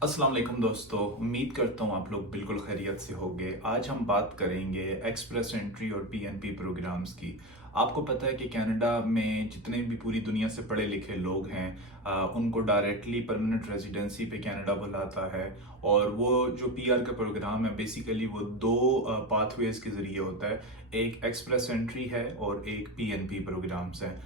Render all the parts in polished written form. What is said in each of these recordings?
अस्सलाम वालेकुम दोस्तों, उम्मीद करता हूँ आप लोग बिल्कुल खैरियत से होंगे। आज हम बात करेंगे एक्सप्रेस एंट्री और पीएनपी प्रोग्राम्स की। आपको पता है कि कनाडा में जितने भी पूरी दुनिया से पढ़े लिखे लोग हैं, उनको डायरेक्टली परमानेंट रेजिडेंसी पे कनाडा बुलाता है। और वो जो पीआर का प्रोग्राम है बेसिकली वो दो पाथवेज के ज़रिए होता है। एक एक्सप्रेस एंट्री है और एक पीएनपी प्रोग्राम्स है।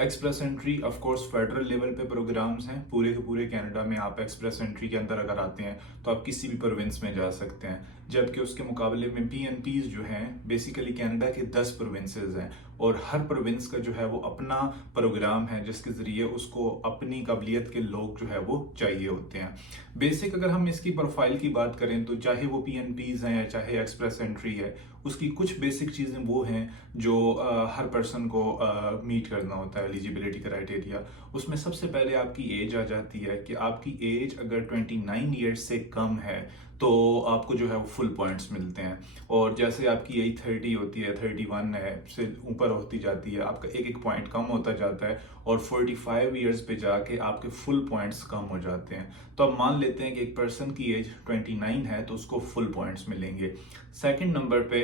Express entry of course federal level पे प्रोग्राम्स हैं। पूरे के पूरे कनाडा में आप एक्सप्रेस एंट्री के अंदर अगर आते हैं तो आप किसी भी प्रोविंस में जा सकते हैं। जबकि उसके मुकाबले में पीएनपीज जो हैं बेसिकली कनाडा के 10 प्रोविंसेस हैं और हर प्रोविंस का जो है वो अपना प्रोग्राम है जिसके ज़रिए उसको अपनी काबिलियत के लोग जो है वो चाहिए होते हैं। बेसिक अगर हम इसकी प्रोफाइल की बात करें तो चाहे वो पीएनपीज हैं या चाहे एक्सप्रेस एंट्री है, उसकी कुछ बेसिक चीज़ें वो हैं जो हर पर्सन को मीट करना होता है, एलिजिबिलिटी क्राइटेरिया। उसमें सबसे पहले आपकी एज आ जाती है कि आपकी एज अगर 29 ईयर्स से कम है तो आपको जो है वो फुल पॉइंट्स मिलते हैं। और जैसे आपकी एज 30 होती है, 31 है से ऊपर होती जाती है, आपका एक एक पॉइंट कम होता जाता है और 45 ईयर्स पे जाके आपके फुल पॉइंट्स कम हो जाते हैं। तो अब मान लेते हैं कि एक पर्सन की एज 29 है तो उसको फुल पॉइंट्स मिलेंगे। सेकंड नंबर पे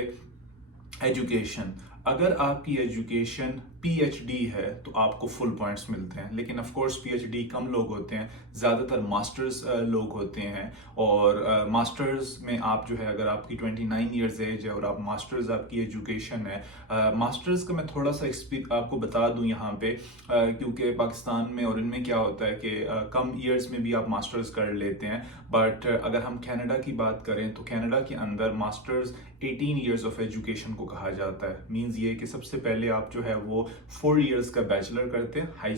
एजुकेशन। अगर आपकी एजुकेशन पीएचडी है तो आपको फुल पॉइंट्स मिलते हैं, लेकिन ऑफ कोर्स पीएचडी कम लोग होते हैं, ज़्यादातर मास्टर्स लोग होते हैं। और मास्टर्स में आप जो है अगर आपकी 29 ईयर्स एज है और आप मास्टर्स आपकी एजुकेशन है, मास्टर्स का मैं थोड़ा सा आपको बता दूं यहाँ पे, क्योंकि पाकिस्तान में और इनमें क्या होता है कि कम ईयर्स में भी आप मास्टर्स कर लेते हैं। बट अगर हम कनाडा की बात करें तो कनाडा के अंदर मास्टर्स 18 ईयर्स ऑफ एजुकेशन को कहा जाता है। मींस ये कि सबसे पहले आप जो है वो 4 ईयर्स का बैचलर करते हैं, हाई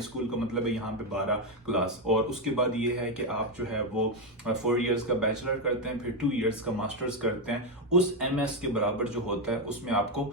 स्कूल का मतलब है यहाँ पे 12 क्लास, और उसके बाद ये है कि आप जो है वो 4 ईयर्स का बैचलर करते हैं, फिर 2 ईयर्स का मास्टर्स करते हैं। उस एमएस के बराबर जो होता है उसमें आपको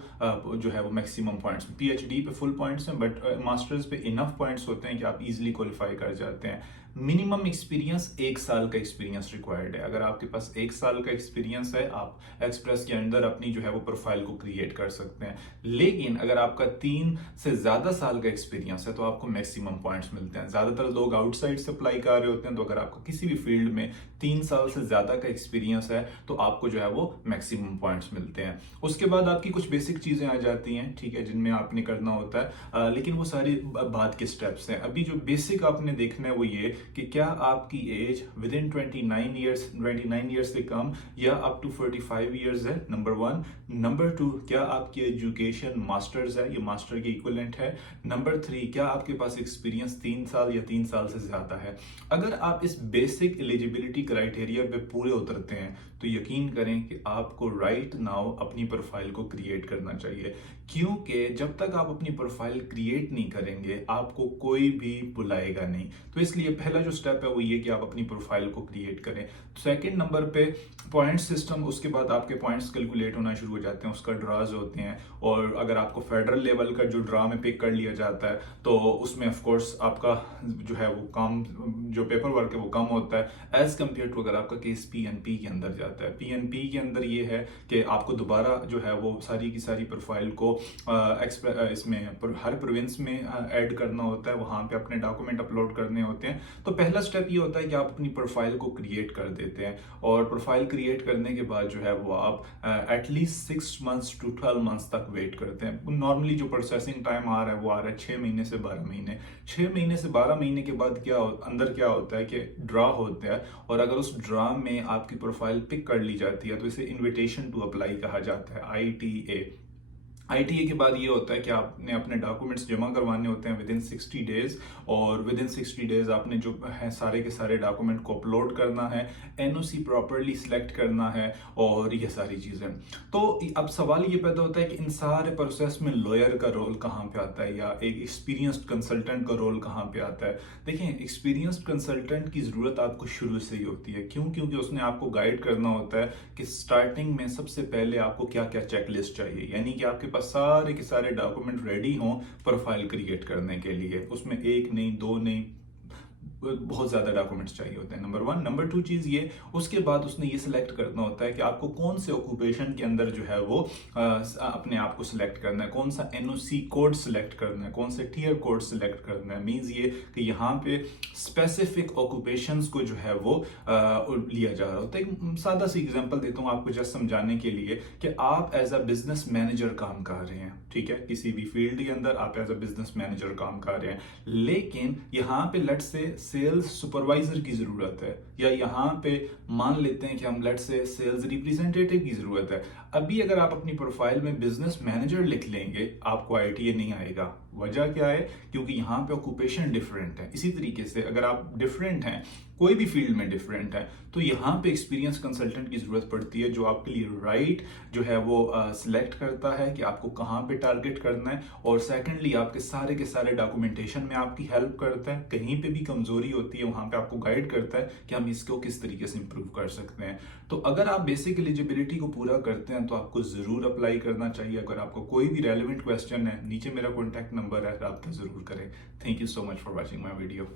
जो है वो मैक्सिमम पॉइंट्स, पीएचडी पे फुल पॉइंट्स हैं बट मास्टर्स पे इनफ पॉइंट्स होते हैं कि आप इजीली क्वालिफाई कर जाते हैं। मिनिमम एक्सपीरियंस 1 साल का एक्सपीरियंस रिक्वायर्ड है। अगर आपके पास 1 साल का एक्सपीरियंस है आप एक्सप्रेस के अंदर अपनी जो है वो प्रोफाइल को क्रिएट कर सकते हैं। लेकिन अगर आपका 3 से ज्यादा साल का एक्सपीरियंस है तो आपको मैक्सिमम पॉइंट्स मिलते हैं। ज्यादातर लोग आउटसाइड से अप्लाई कर रहे होते हैं, तो अगर आपका किसी भी फील्ड में 3 साल से ज्यादा का एक्सपीरियंस है तो आपको जो है वो मैक्सिमम पॉइंट्स मिलते हैं। उसके बाद आपकी कुछ बेसिक चीजें आ जाती हैं, ठीक है, जिनमें आपने करना होता है, लेकिन वो सारी बाद के स्टेप्स हैं। अभी जो बेसिक आपने देखना है वो ये कि क्या आपकी एज विद इन 29 ईयर्स से कम या अप टू 45 ईयर्स है, नंबर 1। नंबर 2, क्या आपकी एजुकेशन मास्टर्स है, ये मास्टर के इक्विवेलेंट है। नंबर 3, क्या आपके पास एक्सपीरियंस 3 साल या 3 साल से ज्यादा है। अगर आप इस बेसिक एलिजिबिलिटी क्राइटेरिया पे पूरे उतरते हैं तो यकीन करें कि आपको राइट नाउ अपनी प्रोफाइल को क्रिएट करना चाहिए, क्योंकि जब तक आप अपनी प्रोफाइल क्रिएट नहीं करेंगे आपको कोई भी बुलाएगा नहीं। तो इसलिए पहला जो स्टेप है वो ये कि आप अपनी प्रोफाइल को क्रिएट करें। सेकंड नंबर पे पॉइंट सिस्टम, उसके बाद आपके पॉइंट्स कैलकुलेट होना शुरू हो जाते हैं, उसका ड्राज होते हैं। और अगर आपको फेडरल लेवल का जो ड्रा में पिक कर लिया जाता है तो उसमें ऑफ कोर्स आपका जो है वो काम, जो पेपर वर्क है वो कम होता है एज कम्पेयर टू अगर आपका केस पीएनपी के अंदर जाता है। पीएनपी के अंदर ये है कि आपको दोबारा जो है वो सारी की सारी प्रोफाइल को इसमें हर प्रोविंस में ऐड करना होता है, वहां पे अपने डॉक्यूमेंट अपलोड करने होते हैं। तो पहला स्टेप ये होता है कि आप अपनी प्रोफाइल को क्रिएट कर देते हैं, और प्रोफाइल क्रिएट करने के बाद जो है वो आप एटलीस्ट 6 मंथ्स टू 12 मंथ्स तक वेट करते हैं। नॉर्मली जो प्रोसेसिंग टाइम आ रहा है वो आ रहा है 6 महीने से 12 महीने। 6 महीने से 12 महीने के बाद अंदर क्या होता है कि ड्रा होता है, और अगर उस ड्रा में आपकी प्रोफाइल पिक कर ली जाती है तो इसे इनविटेशन टू अप्लाई कहा जाता है, आईटीए। आईटीए के बाद ये होता है कि आपने अपने डॉक्यूमेंट्स जमा करवाने होते हैं विद इन 60 डेज, और विद इन 60 डेज आपने जो है सारे के सारे डॉक्यूमेंट को अपलोड करना है, एनओसी प्रॉपरली सिलेक्ट करना है, और ये सारी चीज़ें। तो अब सवाल ये पैदा होता है कि इन सारे प्रोसेस में लॉयर का रोल कहाँ पे आता है या एक एक्सपीरियंस्ड कंसल्टेंट का रोल कहाँ पे आता है। देखिए, एक्सपीरियंस्ड कंसल्टेंट की ज़रूरत आपको शुरू से ही होती है। क्यों? क्योंकि उसने आपको गाइड करना होता है कि स्टार्टिंग में सबसे पहले आपको क्या क्या चेकलिस्ट चाहिए, यानी कि आपके पास सारे के सारे डॉक्यूमेंट रेडी हों प्रोफाइल क्रिएट करने के लिए। उसमें एक नहीं, दो नहीं, बहुत ज़्यादा डॉक्यूमेंट्स चाहिए होते हैं, नंबर 1। नंबर 2 चीज़ ये, उसके बाद उसने ये सिलेक्ट करना होता है कि आपको कौन से ऑक्यूपेशन के अंदर जो है वो अपने आप को सिलेक्ट करना है, कौन सा एनओसी कोड सिलेक्ट करना है, कौन से टीयर कोड सिलेक्ट करना है। मीन्स ये कि यहाँ पे स्पेसिफिक ऑक्यूपेशंस को जो है वो लिया जा रहा होता है। एक सादा सी एग्जांपल देता हूँ आपको जस्ट समझाने के लिए कि आप एज अ बिजनेस मैनेजर काम कर रहे हैं, ठीक है, किसी भी फील्ड के अंदर आप एज अ बिजनेस मैनेजर काम कर रहे हैं, लेकिन यहाँ पे लेट्स से सेल्स सुपरवाइजर की जरूरत है, या यहाँ पे मान लेते हैं कि हम लेट्स से सेल्स रिप्रेजेंटेटिव की जरूरत है। अभी अगर आप अपनी प्रोफाइल में बिजनेस मैनेजर लिख लेंगे, आपको आईटीए नहीं आएगा। वजह क्या है? क्योंकि यहाँ पे ऑक्यूपेशन डिफरेंट है। इसी तरीके से अगर आप डिफरेंट हैं, कोई भी फील्ड में डिफरेंट है, तो यहाँ पे एक्सपीरियंस कंसल्टेंट की जरूरत पड़ती है, जो आपके लिए राइट जो है वो सिलेक्ट करता है कि आपको कहाँ पे टारगेट करना है, और सेकेंडली आपके सारे डॉक्यूमेंटेशन में आपकी हेल्प करता है। कहीं पे भी कमजोरी होती है वहां पे आपको गाइड करता है कि हम इसको किस तरीके से इंप्रूव कर सकते हैं। तो अगर आप बेसिक एलिजिबिलिटी को पूरा करते हैं तो आपको जरूर अप्लाई करना चाहिए। अगर आपको कोई भी रेलिवेंट क्वेश्चन है, नीचे मेरा कॉन्टैक्ट नंबर है, राब्ता जरूर करें। Thank you so much for watching my video.